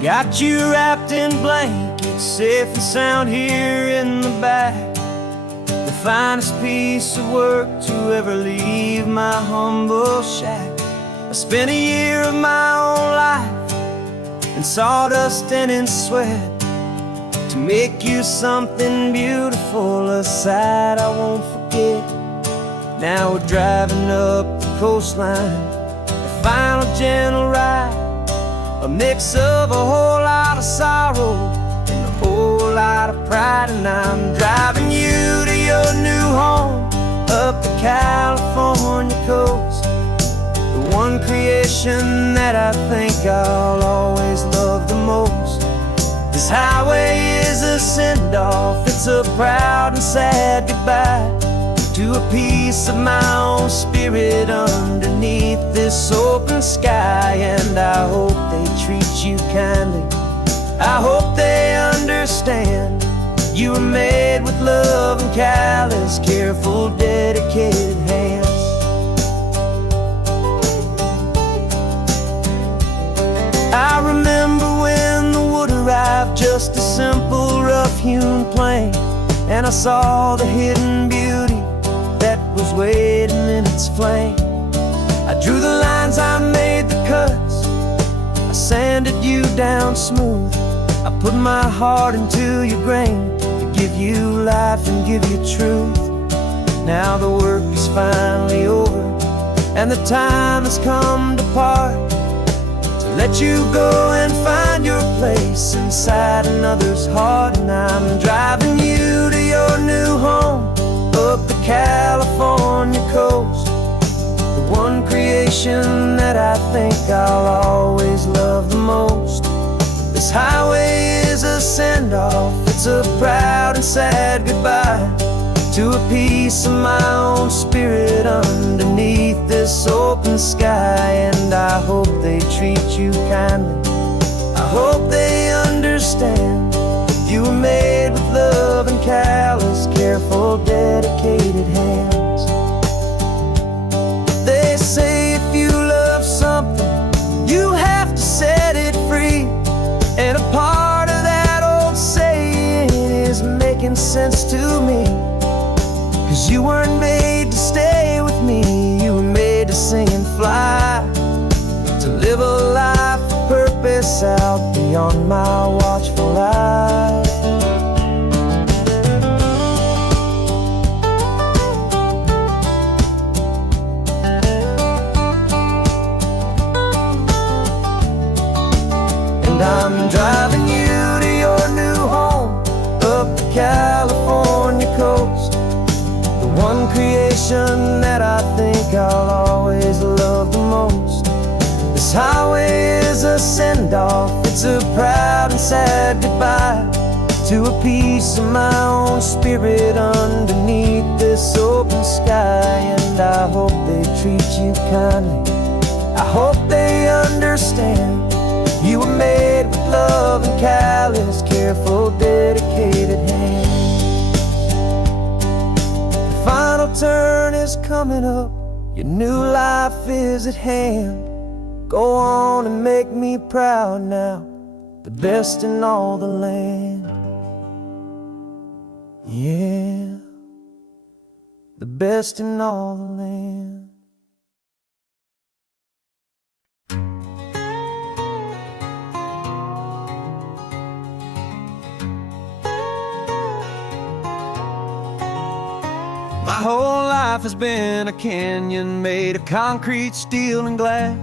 Got you wrapped in blankets, safe and sound here in the back. The finest piece of work to ever leave my humble shack. I spent a year of my own life in sawdust and in sweat, to make you something beautiful, a sight I won't forget. Now we're driving up the coastline, the final gentle ride, a mix of a whole lot of sorrow and a whole lot of pride. And I'm driving you to your new home up the California coast, the one creation that I think I'll always love the most. This highway is a send-off, it's a proud and sad goodbye to a piece of my own spirit underneath this open sky. And I hope they treat you kindly, I hope they understand you were made with love and callous, careful, dedicated hands. I remember when the wood arrived, just a simple rough-hewn plank, and I saw the hidden beauty that was waiting in its flame. I drew the lines, I made the cuts, I sanded you down smooth. I put my heart into your grain to give you life and give you truth. Now the work is finally over, and the time has come to part, to let you go and find your place inside another's heart. And I'm driving you to your new home up the California coast, the one creation that I think I'll always love the most. This highway is a send-off, it's a proud and sad goodbye to a piece of my own spirit underneath this open sky. And I hope they treat you kindly, I hope they understand you were made with love and callous, careful, dedicated hands. They say if you love something, you have to set it free, and a part of that old saying is making sense to me. 'Cause you weren't made to stay with me, you were made to sing and fly, to live a life of purpose out beyond my watchful eye. And I'm driving you to your new home up the California coast, the one creation that I think I'll always highway is a send-off, it's a proud and sad goodbye to a piece of my own spirit underneath this open sky. And I hope they treat you kindly, I hope they understand you were made with love and callous, careful, dedicated hands. The final turn is coming up, your new life is at hand. Go on and make me proud now, the best in all the land. Yeah, the best in all the land. My whole life has been a canyon made of concrete, steel, and glass,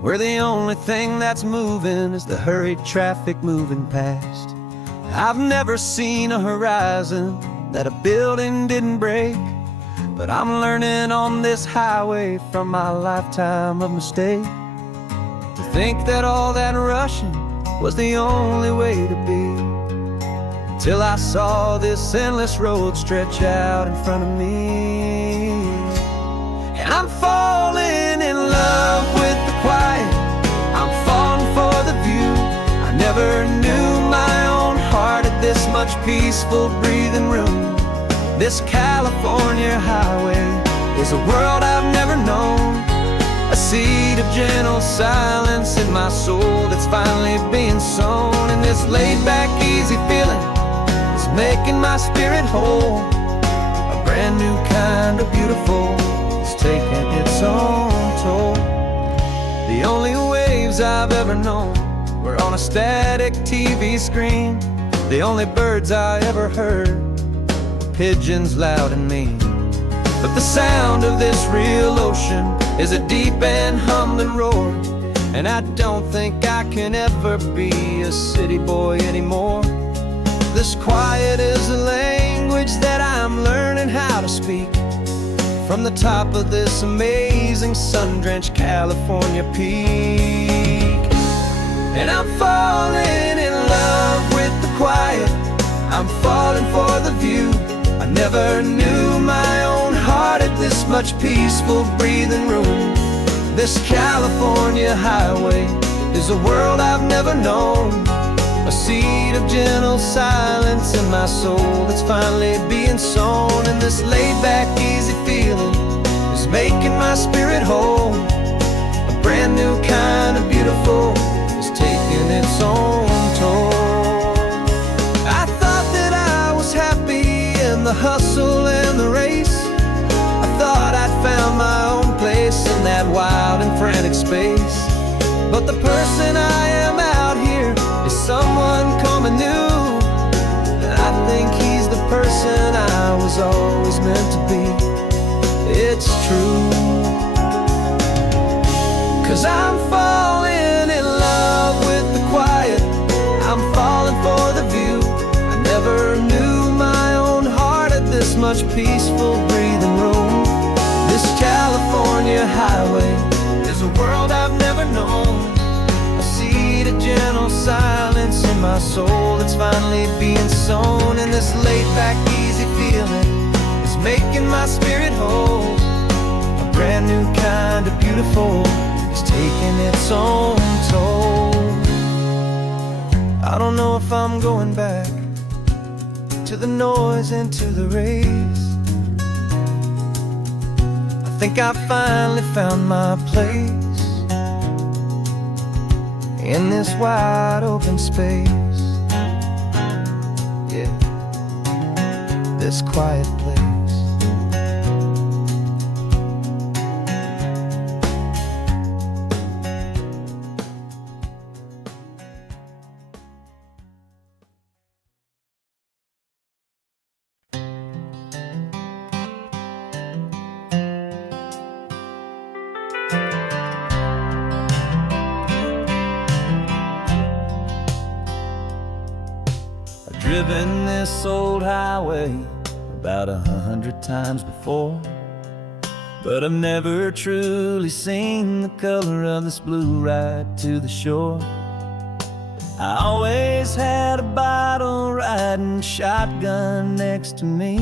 where the only thing that's moving is the hurried traffic moving past. I've never seen a horizon that a building didn't break, but I'm learning on this highway from my lifetime of mistake to think that all that rushing was the only way to be, till I saw this endless road stretch out in front of me. And I'm falling in love with the quiet, I'm falling for the view. I never knew my own heart had this much peaceful breathing room. This California highway is a world I've never known, a seed of gentle silence in my soul that's finally being sown. And this laid-back, easy feeling is making my spirit whole. A brand new kind of beautiful is taking its own toll. The only waves I've ever known were on a static TV screen. The only birds I ever heard were pigeons loud and mean. But the sound of this real ocean is a deep and humbling roar, and I don't think I can ever be a city boy anymore. This quiet is a language that I'm learning how to speak from the top of this amazing sun-drenched California peak. And I'm falling in love with the quiet, I'm falling for the view. I never knew my own heart had this much peaceful breathing room. This California highway is a world I've never known, a seed of gentle silence in my soul that's finally being sown. And this laid-back, easy feeling is making my spirit whole. A brand new kind of beautiful is taking its own toll. I thought that I was happy in the hustle and the race. I thought I'd found my own place in that wild and frantic space. But the person I am out here is someone coming new, and I think he's the person I was always meant to be. It's true, 'cause I'm falling in love with the quiet, I'm falling for the view. I never knew my own heart had this much peaceful breathing room. This California highway is a world I've never known, a seed of gentle silence in my soul that's finally being sown. And this laid-back, easy feeling is making my spirit whole. A brand new kind of beautiful is taking its own toll. I don't know if I'm going back to the noise and to the race. I think I finally found my place in this wide open space. Yeah, this quiet place. Driven this old highway about 100 times before, But I've never truly seen the color of this blue right to the shore. I always had a bottle riding shotgun next to me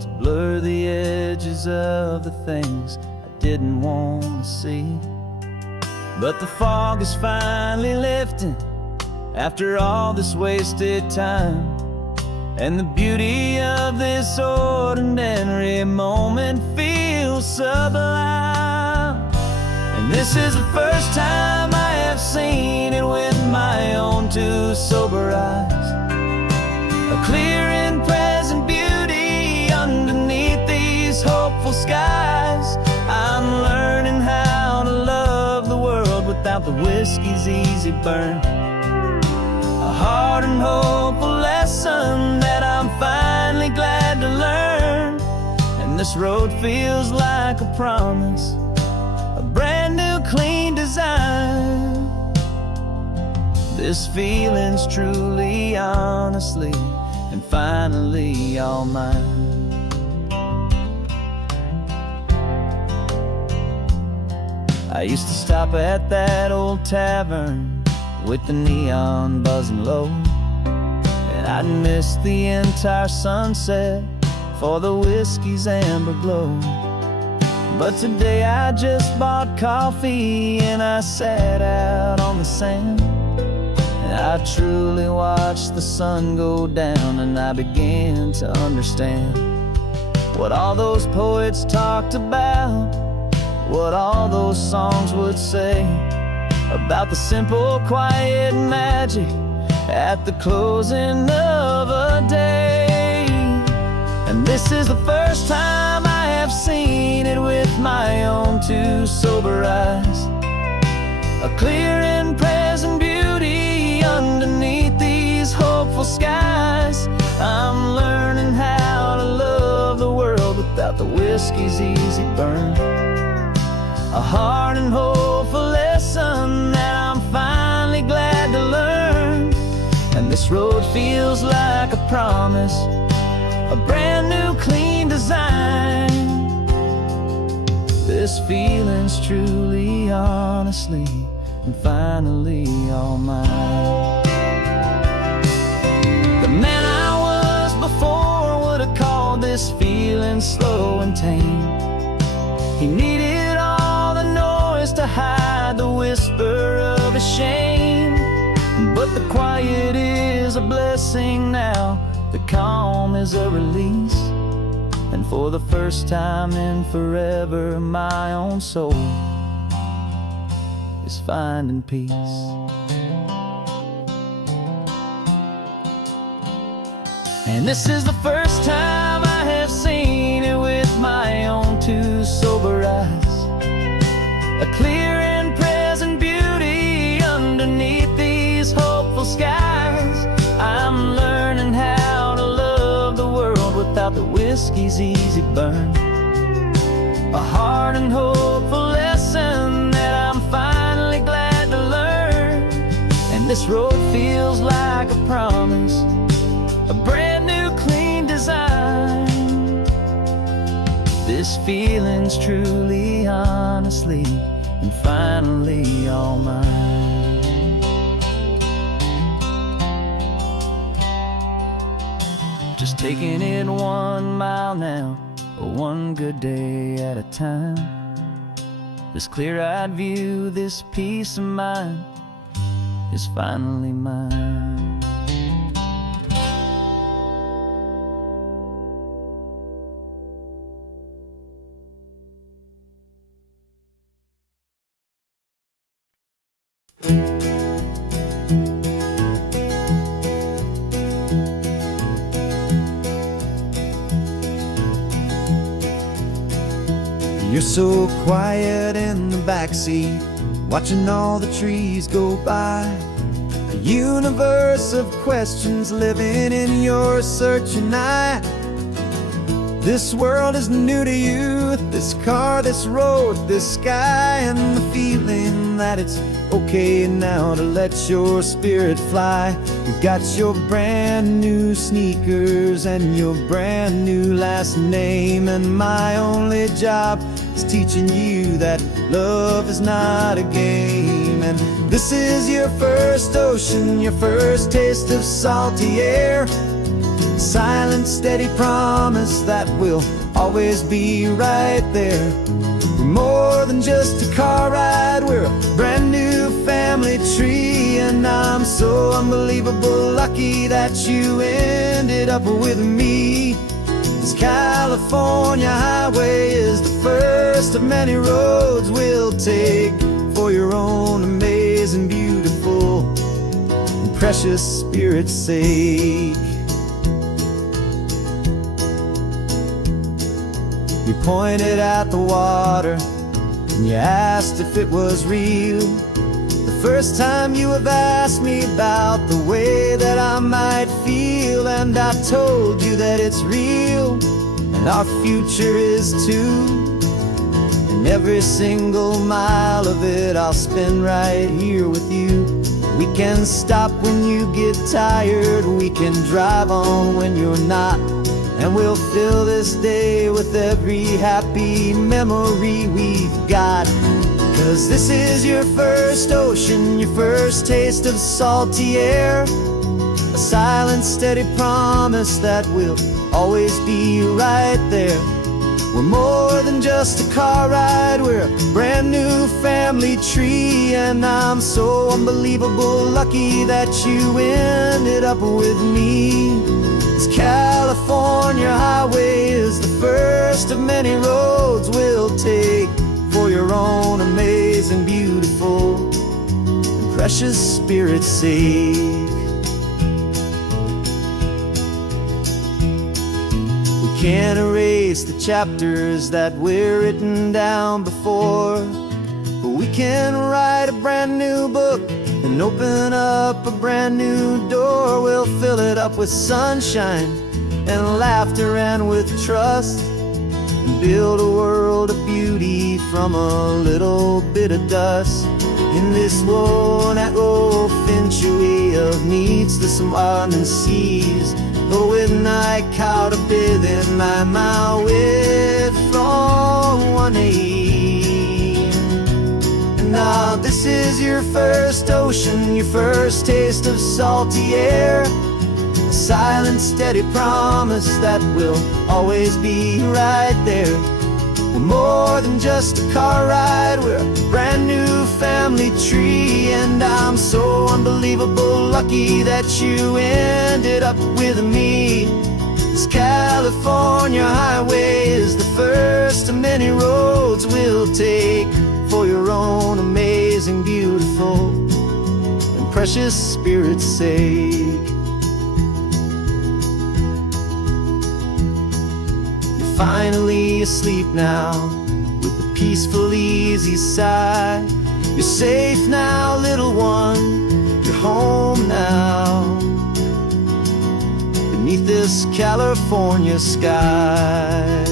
to blur the edges of the things I didn't want to see. But the fog is finally lifting after all this wasted time, and the beauty of this ordinary moment feels sublime. And this is the first time I have seen it with my own two sober eyes. A clear and present beauty underneath these hopeful skies. I'm learning how to love the world without the whiskey's easy burn. A hard and hopeful lesson that I'm finally glad to learn. And this road feels like a promise, a brand new clean design. This feeling's truly, honestly, and finally all mine. I used to stop at that old tavern with the neon buzzing low, and I'd miss the entire sunset for the whiskey's amber glow. But today I just bought coffee and I sat out on the sand, and I truly watched the sun go down, and I began to understand what all those poets talked about, what all those songs would say about the simple, quiet magic at the closing of a day. And this is the first time I have seen it with my own two sober eyes. A clear and present beauty underneath these hopeful skies. I'm learning how to love the world without the whiskey's easy burn. A hard and hopeful lesson that I'm finally glad to learn. And this road feels like a promise, a brand new clean design. This feeling's truly, honestly, and finally all mine. The man I was before would have called this feeling slow and tame. He needed all the noise to hide the whisper of his shame. But the quiet is a blessing now, the calm is a release. And for the first time in forever, my own soul is finding peace. And this is the first time I have seen it with my own two sober eyes. A clear and present beauty underneath these hopeful skies. I'm learning how to love the world without the whiskey's easy burn. A hard and hopeful lesson that I'm finally glad to learn. And this road feels like a promise, a brand new clean design. This feeling's truly, honestly, and finally all mine. Just taking it 1 mile now, one good day at a time. This clear-eyed view, this peace of mind is finally mine. You're so quiet in the backseat, watching all the trees go by. A universe of questions living in your searching eye. This world is new to you, this car, this road, this sky, and the feeling that it's okay now to let your spirit fly. You've got your brand new sneakers and your brand new last name, and my only job is teaching you that love is not a game. And this is your first ocean, your first taste of salty air, silent, steady promise that we'll always be right there. We're more than just a car ride, we're a brand new family tree, and I'm so unbelievable lucky that you ended up with me. This California highway is the first of many roads we'll take for your own amazing, beautiful, and precious spirit's sake. You pointed at the water and you asked if it was real. The first time you have asked me about the way that I might feel, and I told you that it's real and our future is too. And every single mile of it I'll spend right here with you. We can stop when you get tired, we can drive on when you're not, and we'll fill this day with every happy memory we've got. 'Cause this is your first ocean, your first taste of salty air, a silent, steady promise that we'll always be right there. We're more than just a car ride, we're a brand new family tree, and I'm so unbelievable lucky that you ended up with me. This California highway is the first of many roads we'll take for your own amazing, beautiful, and precious spirit's sake. We can't erase the chapters that we're written down before, but we can write a brand new book and open up a brand new door. We'll fill it up with sunshine and laughter and with trust, and build a world of beauty from a little bit of dust. In this world at finchuí of needs the sumwanan seas, o with night caught a bit in my with from one aim. Now this is your first ocean, your first taste of salty air, a silent, steady promise that we'll always be right there. We're more than just a car ride, we're a brand new family tree, and I'm so unbelievable lucky that you ended up with me. This California highway is the first of many roads we'll take for your own amazing, beautiful, and precious spirit's sake. You're finally asleep now with a peaceful, easy sigh. You're safe now, little one, you're home now, beneath this California sky.